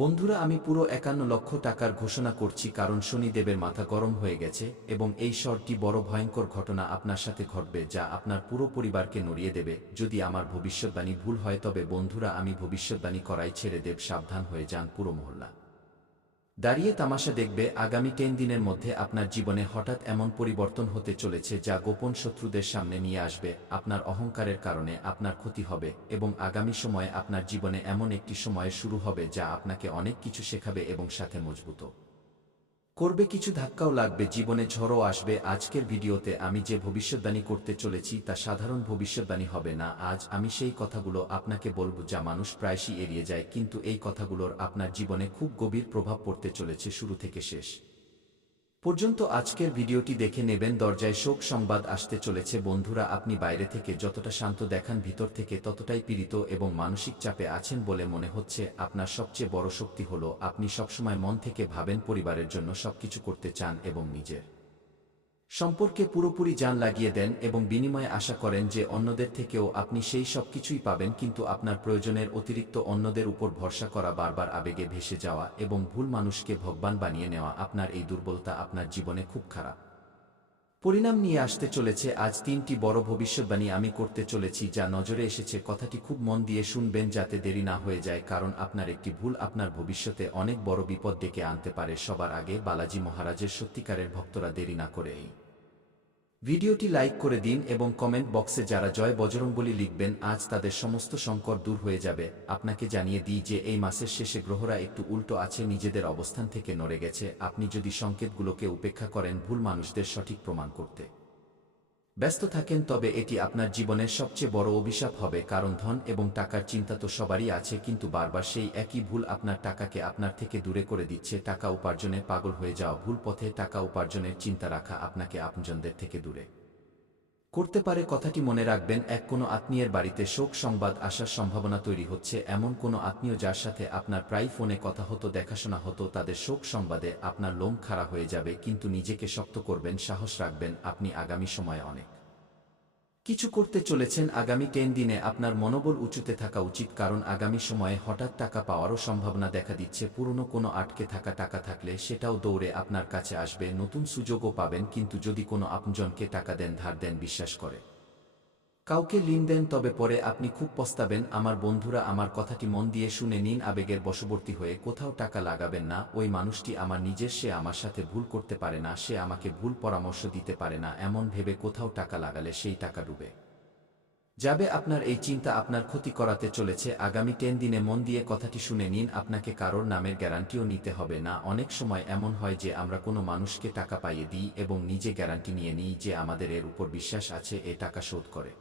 বন্ধুরা, আমি পুরো ৫১ লক্ষ টাকার ঘোষণা করছি, কারণ শনিদেবের মাথা গরম হয়ে গেছে এবং এই শহরটি বড় ভয়ঙ্কর ঘটনা আপনার সাথে ঘটবে যা আপনার পুরো পরিবারকে নড়িয়ে দেবে। যদি আমার ভবিষ্যৎবাণী ভুল হয় তবে বন্ধুরা, আমি ভবিষ্যৎবাণী করাই ছেড়ে দেব। সাবধান হয়ে যান। পুরো মহল্লা দাঁড়িয়ে তামাশা দেখবে। আগামী 10 দিনের মধ্যে আপনার জীবনে হঠাৎ এমন পরিবর্তন হতে চলেছে যা গোপন শত্রুদের সামনে নিয়ে আসবে। আপনার অহংকারের কারণে আপনার ক্ষতি হবে এবং আগামী সময়ে আপনার জীবনে এমন একটি সময় শুরু হবে যা আপনাকে অনেক কিছু শেখাবে এবং সাথে মজবুত করবে। কিছু ধাক্কাও লাগবে, জীবনে ঝড়ও আসবে। আজকের ভিডিওতে আমি যে ভবিষ্যদ্বাণী করতে চলেছি তা সাধারণ ভবিষ্যদ্বাণী হবে না। আজ আমি সেই কথাগুলো আপনাকে বলবো যা মানুষ প্রায়শই এড়িয়ে যায়, কিন্তু এই কথাগুলোর আপনার জীবনে খুব গভীর প্রভাব পড়তে চলেছে শুরু থেকে শেষ পর্যন্ত। আজকের ভিডিওটি দেখে নেবেন। দরজায় শোক সংবাদ আসতে চলেছে। বন্ধুরা, আপনি বাইরে থেকে যতটা শান্ত দেখান, ভিতর থেকে ততটাই পীড়িত এবং মানসিক চাপে আছেন বলে মনে হচ্ছে। আপনার সবচেয়ে বড় শক্তি হলো আপনি সবসময় মন থেকে ভাবেন, পরিবারের জন্য সবকিছু করতে চান এবং নিজের সম্পর্কে পুরোপুরি জান লাগিয়ে দেন এবং বিনিময়ে আশা করেন যে অন্যদের থেকেও আপনি সেই সব কিছুই পাবেন। কিন্তু আপনার প্রয়োজনের অতিরিক্ত অন্যদের উপর ভরসা করা, বারবার আবেগে ভেসে যাওয়া এবং ভুল মানুষকে ভগবান বানিয়ে নেওয়া, আপনার এই দুর্বলতা আপনার জীবনে খুব খারাপ পরিণাম নিয়ে আসতে চলেছে। আজ 3টি বড় ভবিষ্যদ্বাণী আমি করতে চলেছি যা নজরে এসেছে। কথাটি খুব মন দিয়ে শুনবেন যাতে দেরি না হয়ে যায়, কারণ আপনার একটি ভুল আপনার ভবিষ্যতে অনেক বড় বিপদ ডেকে আনতে পারে। সবার আগে, বালাজি মহারাজের সত্যিকারের ভক্তরা দেরি না করে এই ভিডিওটি লাইক করে দিন এবং কমেন্ট বক্সে যারা জয় বজরংবলী লিখবেন, আজ তাদের সমস্ত সংকট দূর হয়ে যাবে। আপনাকে জানিয়ে দিই যে এই মাসের শেষে গ্রহরা একটু উল্টো আছে, নিজেদের অবস্থান থেকে নড়ে গেছে। আপনি যদি সংকেতগুলোকে উপেক্ষা করেন, ভুল মানুষদের সঠিক প্রমাণ করতে ব্যস্ত থাকেন, তবে এটি আপনার জীবনের সবচেয়ে বড় অভিশাপ হবে। কারণ ধন এবং টাকার চিন্তা তো সবারই আছে, কিন্তু বারবার সেই একই ভুল আপনার টাকাকে আপনার থেকে দূরে করে দিচ্ছে। টাকা উপার্জনে পাগল হয়ে যাওয়া, ভুল পথে টাকা উপার্জনের চিন্তা রাখা আপনাকে আপনজনদের থেকে দূরে করতে পারে। কথাটি মনে রাখবেন। কোনো আত্মীয়ের বাড়িতে শোক সংবাদ আসার সম্ভাবনা তৈরি হচ্ছে। এমন কোনো আত্মীয় যার সাথে আপনার প্রায় ফোনে কথা হতো, দেখাশোনা হতো, তাদের শোক সংবাদে আপনার লোম খাড়া হয়ে যাবে। কিন্তু নিজেকে শক্ত করবেন, সাহস রাখবেন। আপনি আগামী সময়ে অনেক কিছু করতে চলেছেন। আগামী 10 দিনে আপনার মনোবল উঁচুতে থাকা উচিত, কারণ আগামী সময়ে হঠাৎ টাকা পাওয়ারও সম্ভাবনা দেখা দিচ্ছে। পুরনো কোনো আটকে থাকা টাকা থাকলে সেটাও দৌড়ে আপনার কাছে আসবে। নতুন সুযোগও পাবেন, কিন্তু যদি কোনো আপনজনকে টাকা দেন, ধার দেন, বিশ্বাস করে কাউকে ঋণ দেন, তবে পরে আপনি খুব পস্তাবেন। আমার বন্ধুরা, আমার কথাটি মন দিয়ে শুনে নিন। আবেগের বশবর্তী হয়ে কোথাও টাকা লাগাবেন না। ওই মানুষটি আমার নিজের, সে আমার সাথে ভুল করতে পারে না, সে আমাকে ভুল পরামর্শ দিতে পারে না, এমন ভেবে কোথাও টাকা লাগালে সেই টাকা ডুবে যাবে। আপনার এই চিন্তা আপনার ক্ষতি করাতে চলেছে। আগামী 10 দিনে মন দিয়ে কথাটি শুনে নিন। আপনাকে কারোর নামের গ্যারান্টিও নিতে হবে না। অনেক সময় এমন হয় যে আমরা কোনো মানুষকে টাকা পাইয়ে দিই এবং নিজে গ্যারান্টি নিয়ে নিই যে আমাদের এর উপর বিশ্বাস আছে এ টাকা শোধ করে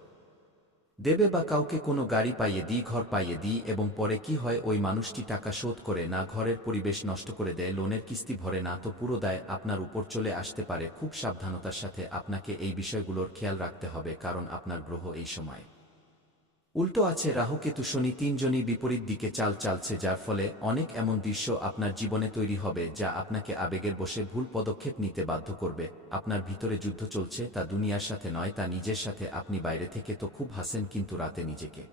দেবে, বা কাউকে কোনো গাড়ি পাইয়ে দিই, ঘর পাইয়ে দিই এবং পরে কি হয়, ওই মানুষটি টাকা শোধ করে না, ঘরের পরিবেশ নষ্ট করে দেয়, লোনের কিস্তি ভরে না, তো পুরো দায় আপনার উপর চলে আসতে পারে। খুব সাবধানতার সাথে আপনাকে এই বিষয়গুলোর খেয়াল রাখতে হবে, কারণ আপনার গ্রহ এই সময় উল্টো আছে। রাহু, কেতু, শনি তিনজনই বিপরীত দিকে চাল চালছে, যার ফলে অনেক এমন দৃশ্য আপনার জীবনে তৈরি হবে যা আপনাকে আবেগের বশে ভুল পদক্ষেপ নিতে বাধ্য করবে। আপনার ভিতরে যুদ্ধ চলছে, তা দুনিয়ার সাথে নয়, তা নিজের সাথে। আপনি বাইরে থেকে তো খুব হাসেন, কিন্তু রাতে নিজেকে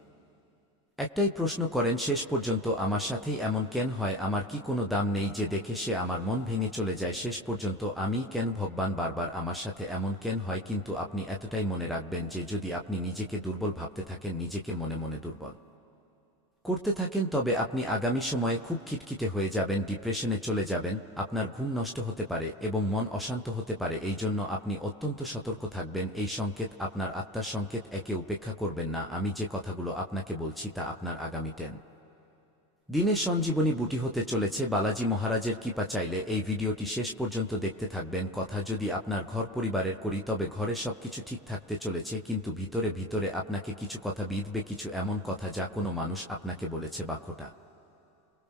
একটাই প্রশ্ন করেন, শেষ পর্যন্ত আমার সাথেই এমন কেন হয়? আমার কি কোনো দাম নেই যে দেখে সে আমার মন ভেঙে চলে যায়? শেষ পর্যন্ত আমি কেন ভগবান, বারবার আমার সাথে এমন কেন হয়? কিন্তু আপনি এতটাই মনে রাখবেন যে যদি আপনি নিজেকে দুর্বল ভাবতে থাকেন, নিজেকে মনে মনে দুর্বল করতে থাকেন, তবে আপনি আগামী সময়ে খুব খিটখিটে হয়ে যাবেন, ডিপ্রেশনে চলে যাবেন, আপনার ঘুম নষ্ট হতে পারে এবং মন অশান্ত হতে পারে। এই জন্য আপনি অত্যন্ত সতর্ক থাকবেন। এই সংকেত আপনার আত্মার সংকেত, একে উপেক্ষা করবেন না। আমি যে কথাগুলো আপনাকে বলছি তা আপনার আগামী 10 দিনে সঞ্জীবনী বুটি হতে চলেছে। বালাজি মহারাজের কৃপা চাইলে এই ভিডিওটি শেষ পর্যন্ত দেখতে থাকবেন। কথা যদি আপনার ঘর পরিবারের করি, তবে ঘরে সবকিছু ঠিক থাকতে চলেছে, কিন্তু ভিতরে ভিতরে আপনাকে কিছু কথা বিঁধবে, কিছু এমন কথা যা কোনো মানুষ আপনাকে বলেছে বা খোঁটা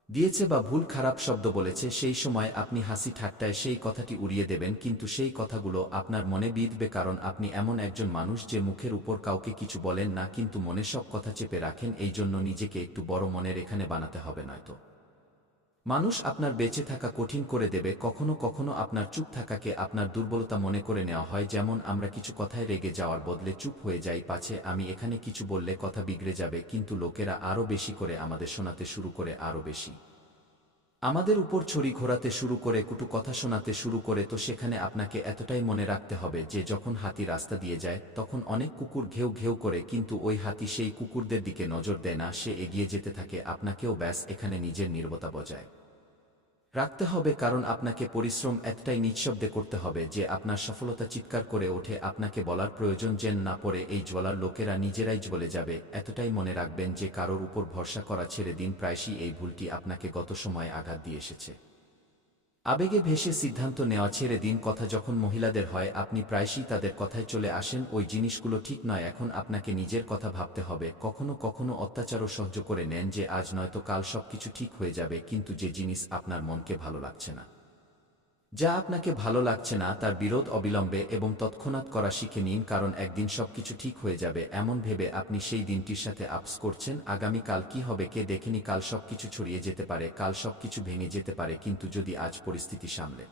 দিয়েছে বা ভুল খারাপ শব্দ বলেছে। সেই সময় আপনি হাসি ঠাট্টায় সেই কথাটি উড়িয়ে দেবেন, কিন্তু সেই কথাগুলো আপনার মনে বিঁধবে, কারণ আপনি এমন একজন মানুষ যে মুখের উপর কাউকে কিছু বলেন না, কিন্তু মনে সব কথা চেপে রাখেন। এই জন্য নিজেকে একটু বড় মনের এখানে বানাতে হবে, নয়তো মানুষ আপনার বেঁচে থাকা কঠিন করে দেবে। কখনো কখনো আপনার চুপ থাকাকে আপনার দুর্বলতা মনে করে নেওয়া হয়। যেমন আমরা কিছু কথায় রেগে যাওয়ার বদলে চুপ হয়ে যাই, পাছে আমি এখানে কিছু বললে কথা বিগড়ে যাবে, কিন্তু লোকেরা আরও বেশি করে আমাদের শোনাতে শুরু করে, আরও বেশি আমাদের উপর ছড়ি ঘোরাতে শুরু করে, কুটু কথা শোনাতে শুরু করে, তো সেখানে আপনাকে এতটাই মনে রাখতে হবে যে যখন হাতি রাস্তা দিয়ে যায় তখন অনেক কুকুর ঘেউ ঘেউ করে, কিন্তু ওই হাতি সেই কুকুরদের দিকে নজর দেয় না, সে এগিয়ে যেতে থাকে। আপনাকেও ব্যাস এখানে নিজের নীরবতা বজায় রাখতে হবে, কারণ আপনাকে পরিশ্রম এতটাই নিঃশব্দে করতে হবে যে আপনার সফলতা চিৎকার করে ওঠে। আপনাকে বলার প্রয়োজন যেন না পড়ে, এই জ্বলার লোকেরা নিজেরাই জ্বলে যাবে। এতটাই মনে রাখবেন যে কারোর উপর ভরসা করা ছেড়ে দিন। প্রায়শই এই ভুলটি আপনাকে গত সময়ে আঘাত দিয়ে এসেছে। আবেগে ভেসে সিদ্ধান্ত নেওয়া ছেড়ে দিন। কথা যখন মহিলাদের হয়, আপনি প্রায়শই তাদের কথায় চলে আসেন। ওই জিনিসগুলো ঠিক নয়। এখন আপনাকে নিজের কথা ভাবতে হবে। কখনো কখনো অত্যাচারও সহ্য করে নেন যে আজ নয়তো কাল সবকিছু ঠিক হয়ে যাবে, কিন্তু যে জিনিস আপনার মনকে ভালো লাগছে না, যা আপনাকে ভালো লাগছে না, তার বিরোধ অবিলম্বে এবং তৎক্ষণাৎ করা শিখে নিন, কারণ একদিন সবকিছু ঠিক হয়ে যাবে। এমন ভেবে আপনি সেই দিনটির সাথে আপস করছেন। আগামী কাল কি হবে কে দেখেনি, কাল সবকিছু ছড়িয়ে যেতে পারে, কাল সবকিছু ভেঙে যেতে পারে, কিন্তু যদি আজ পরিস্থিতি সামলে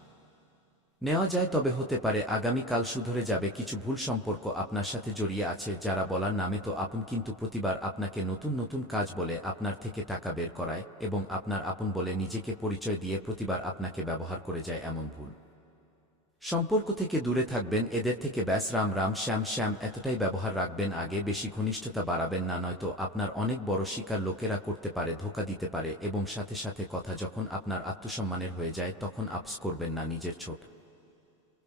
নেওয়া যায় তবে হতে পারে আগামীকাল শুধরে যাবে। কিছু ভুল সম্পর্ক আপনার সাথে জড়িয়ে আছে যারা বলার নামে তো আপন, কিন্তু প্রতিবার আপনাকে নতুন নতুন কাজ বলে, আপনার থেকে টাকা বের করায় এবং আপনার আপন বলে নিজেকে পরিচয় দিয়ে প্রতিবার আপনাকে ব্যবহার করে যায়। এমন ভুল সম্পর্ক থেকে দূরে থাকবেন। এদের থেকে ব্যাস রাম রাম শ্যাম শ্যাম এতটাই ব্যবহার রাখবেন। আগে বেশি ঘনিষ্ঠতা বাড়াবেন না, নয়তো আপনার অনেক বড় শিকার লোকেরা করতে পারে, ধোঁকা দিতে পারে। এবং সাথে সাথে কথা যখন আপনার আত্মসম্মানের হয়ে যায় তখন আপস করবেন না। নিজের ছোট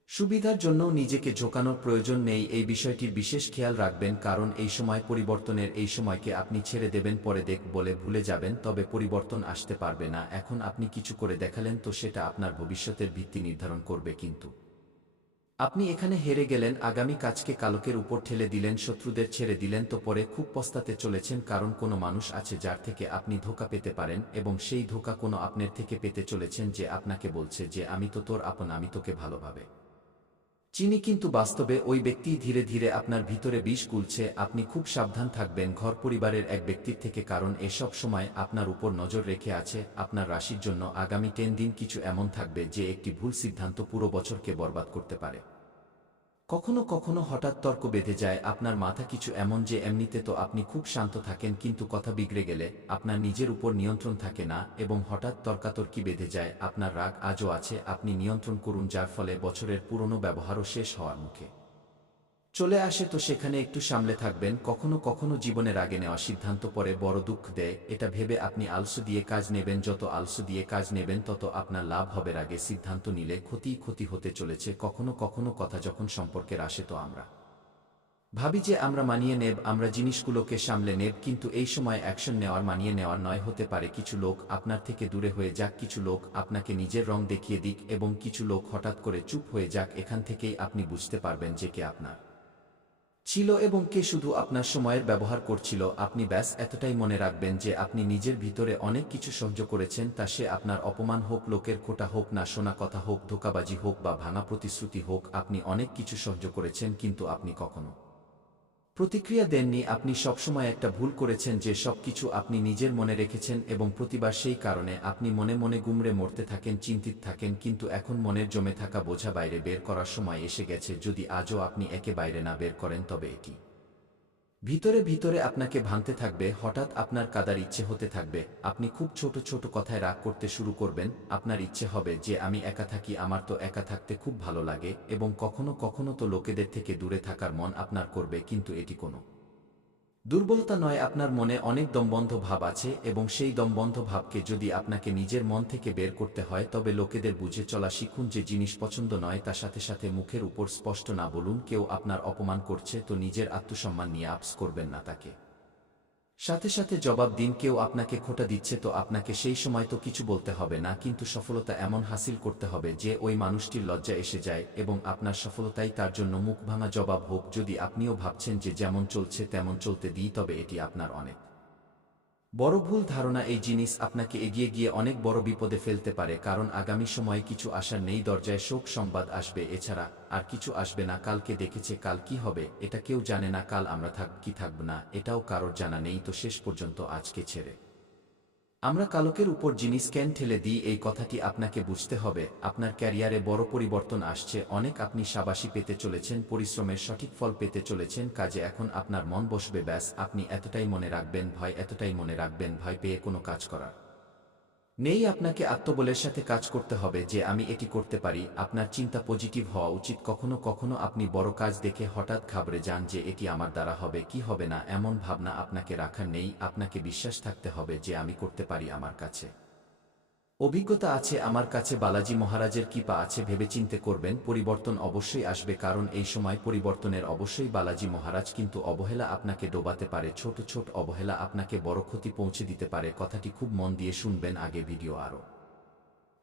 সুবিধার জন্য নিজেকে ঝোঁকানোর প্রয়োজন নেই, এই বিষয়টির বিশেষ খেয়াল রাখবেন, কারণ এই সময় পরিবর্তনের, এই সময়কে আপনি ছেড়ে দেবেন, পরে দেখ বলে ভুলে যাবেন, তবে পরিবর্তন আসতে পারবে না। এখন আপনি কিছু করে দেখালেন তো সেটা আপনার ভবিষ্যতের ভিত্তি নির্ধারণ করবে, কিন্তু আপনি এখানে হেরে গেলেন। আগামী কাজকে কালকের উপর ঠেলে দিলেন, শত্রুদের ছেড়ে দিলেন, তো পরে খুব পস্তাতে চলেছেন। কারণ কোনো মানুষ আছে যার থেকে আপনি ধোঁকা পেতে পারেন, এবং সেই ধোঁকা কোনো আপনার থেকে পেতে চলেছেন, যে আপনাকে বলছে যে আমি তো তোর আপন, আমি তোকে ভালোভাবে চিনি, কিন্তু বাস্তবে ওই ব্যক্তি ধীরে ধীরে আপনার ভিতরে বিষ গুলছে। আপনি খুব সাবধান থাকবেন ঘর পরিবারের এক ব্যক্তির থেকে, কারণ এসব সময় আপনার উপর নজর রেখে আছে। আপনার রাশির জন্য আগামী 10 দিন কিছু এমন থাকবে যে একটি ভুল সিদ্ধান্ত পুরো বছরকে বরবাদ করতে পারে। কখনো কখনো হঠাৎ তর্ক বেঁধে যায় আপনার মাথা, কিছু এমন যে এমনিতে তো আপনি খুব শান্ত থাকেন, কিন্তু কথা বিগড়ে গেলে আপনার নিজের উপর নিয়ন্ত্রণ থাকে না এবং হঠাৎ তর্কাতর্কি বেঁধে যায়। আপনার রাগ আজও আছে, আপনি নিয়ন্ত্রণ করুন, যার ফলে বছরের পুরনো ব্যবহারও শেষ হওয়ার মুখে চলে আসে। তো সেখানে একটু সামলে থাকবেন। কখনো কখনো জীবনের আগে নেওয়া সিদ্ধান্ত পরে বড় দুঃখ দেয়, এটা ভেবে আপনি আলসো দিয়ে কাজ নেবেন। যত আলসো দিয়ে কাজ নেবেন তত আপনার লাভ হবে। আগে সিদ্ধান্ত নিলে ক্ষতিই ক্ষতি হতে চলেছে। কখনো কখনো কথা যখন সম্পর্কের আসে তো আমরা ভাবি যে আমরা মানিয়ে নেব, আমরা জিনিসগুলোকে সামলে নেব, কিন্তু এই সময় অ্যাকশন নেওয়ার মানিয়ে নেওয়ার নয়। হতে পারে কিছু লোক আপনার থেকে দূরে হয়ে যাক, কিছু লোক আপনাকে নিজের রং দেখিয়ে দিক, এবং কিছু লোক হঠাৎ করে চুপ হয়ে যাক। এখান থেকেই আপনি বুঝতে পারবেন যে কে আপনার ছিল এবং কে শুধু আপনার সময়ের ব্যবহার করছিল। আপনি ব্যাস এতটাই মনে রাখবেন যে আপনি নিজের ভিতরে অনেক কিছু সহ্য করেছেন, তা সে আপনার অপমান হোক, লোকের খোটা হোক, না শোনা কথা হোক, ধোঁকাবাজি হোক বা ভাঙা প্রতিশ্রুতি হোক। আপনি অনেক কিছু সহ্য করেছেন, কিন্তু আপনি কখনো প্রতিক্রিয়া দেননি। আপনি সবসময় একটা ভুল করেছেন যে সবকিছু আপনি নিজের মনে রেখেছেন, এবং প্রতিবার সেই কারণে আপনি মনে মনে গুমড়ে মরতে থাকেন, চিন্তিত থাকেন। কিন্তু এখন মনের জমে থাকা বোঝা বাইরে বের করার সময় এসে গেছে। যদি আজও আপনি একে বাইরে না বের করেন তবে এটি ভিতরে ভিতরে আপনাকে ভাঙতে থাকবে। হঠাৎ আপনার কাদার ইচ্ছে হতে থাকবে, আপনি খুব ছোট ছোট কথায় রাগ করতে শুরু করবেন। আপনার ইচ্ছে হবে যে আমি একা থাকি, আমার তো একা থাকতে খুব ভালো লাগে, এবং কখনো কখনো তো লোকেদের থেকে দূরে থাকার মন আপনার করবে, কিন্তু এটি কোনো দুর্বলতা নয়। আপনার মনে অনেক দমবন্ধ ভাব আছে, এবং সেই দমবন্ধ ভাবকে যদি আপনাকে নিজের মন থেকে বের করতে হয় তবে লোকেদের বুঝে চলা শিখুন। যে জিনিস পছন্দ নয় তার সাথে সাথে মুখের উপর স্পষ্ট না বলুন। কেউ আপনার অপমান করছে তো নিজের আত্মসম্মান নিয়ে আপস করবেন না, তাকে সাথে সাথে জবাব দিন। কেউ আপনাকে খোঁটা দিচ্ছে তো আপনাকে সেই সময় তো কিছু বলতে হবে না, কিন্তু সফলতা এমন হাসিল করতে হবে যে ওই মানুষটির লজ্জা এসে যায়, এবং আপনার সফলতাই তার জন্য মুখ ভাঙা জবাব হোক। যদি আপনিও ভাবছেন যে যেমন চলছে তেমন চলতে দিই, তবে এটি আপনার অনেক বড় ভুল ধারণা। এই জিনিস আপনাকে এগিয়ে গিয়ে অনেক বড় বিপদে ফেলতে পারে, কারণ আগামী সময়ে কিছু আসার নেই। দরজায় শোক সংবাদ আসবে, এছাড়া আর কিছু আসবে না। কালকে দেখেছে, কাল কি হবে এটা কেউ জানে না। কাল আমরা থাকব কি থাকব না এটাও কারোর জানা নেই। তো শেষ পর্যন্ত আজকে ছেড়ে আমরা কালকের উপর জিনিস কেন ঠেলে দিই, এই কথাটি আপনাকে বুঝতে হবে। আপনার ক্যারিয়ারে বড় পরিবর্তন আসছে অনেক, আপনি শাবাশি পেতে চলেছেন, পরিশ্রমের সঠিক ফল পেতে চলেছেন। কাজে এখন আপনার মন বসবে। ব্যাস আপনি এতটাই মনে রাখবেন, ভয় এতটাই মনে রাখবেন, ভয় পেয়ে কোনো কাজ করার নেই, আপনাকে আত্মবলের সাথে কাজ করতে হবে যে আমি এটি করতে পারি। আপনার চিন্তা পজিটিভ হওয়া উচিত। কখনো কখনো আপনি বড় কাজ দেখে হঠাৎ ঘাবড়ে যান যে এটি আমার দ্বারা হবে কি হবে না, এমন ভাবনা আপনাকে রাখার নেই। আপনাকে বিশ্বাস থাকতে হবে যে আমি করতে পারি, আমার কাছে অভিজ্ঞতা আছে, আমার কাছে বালাজি মহারাজের কৃপা আছে। ভেবেচিন্তে করবেন, পরিবর্তন অবশ্যই আসবে, কারণ এই সময় পরিবর্তনের অবশ্যই বালাজি মহারাজ। কিন্তু অবহেলা আপনাকে ডোবাতে পারে, ছোট ছোট অবহেলা আপনাকে বড় ক্ষতি পৌঁছে দিতে পারে। কথাটি খুব মন দিয়ে শুনবেন। আগে ভিডিও আরও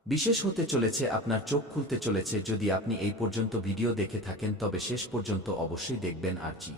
বিশেষ হতে চলেছে, আপনার চোখ খুলতে চলেছে। যদি আপনি এই পর্যন্ত ভিডিও দেখে থাকেন তবে শেষ পর্যন্ত অবশ্যই দেখবেন। আর জি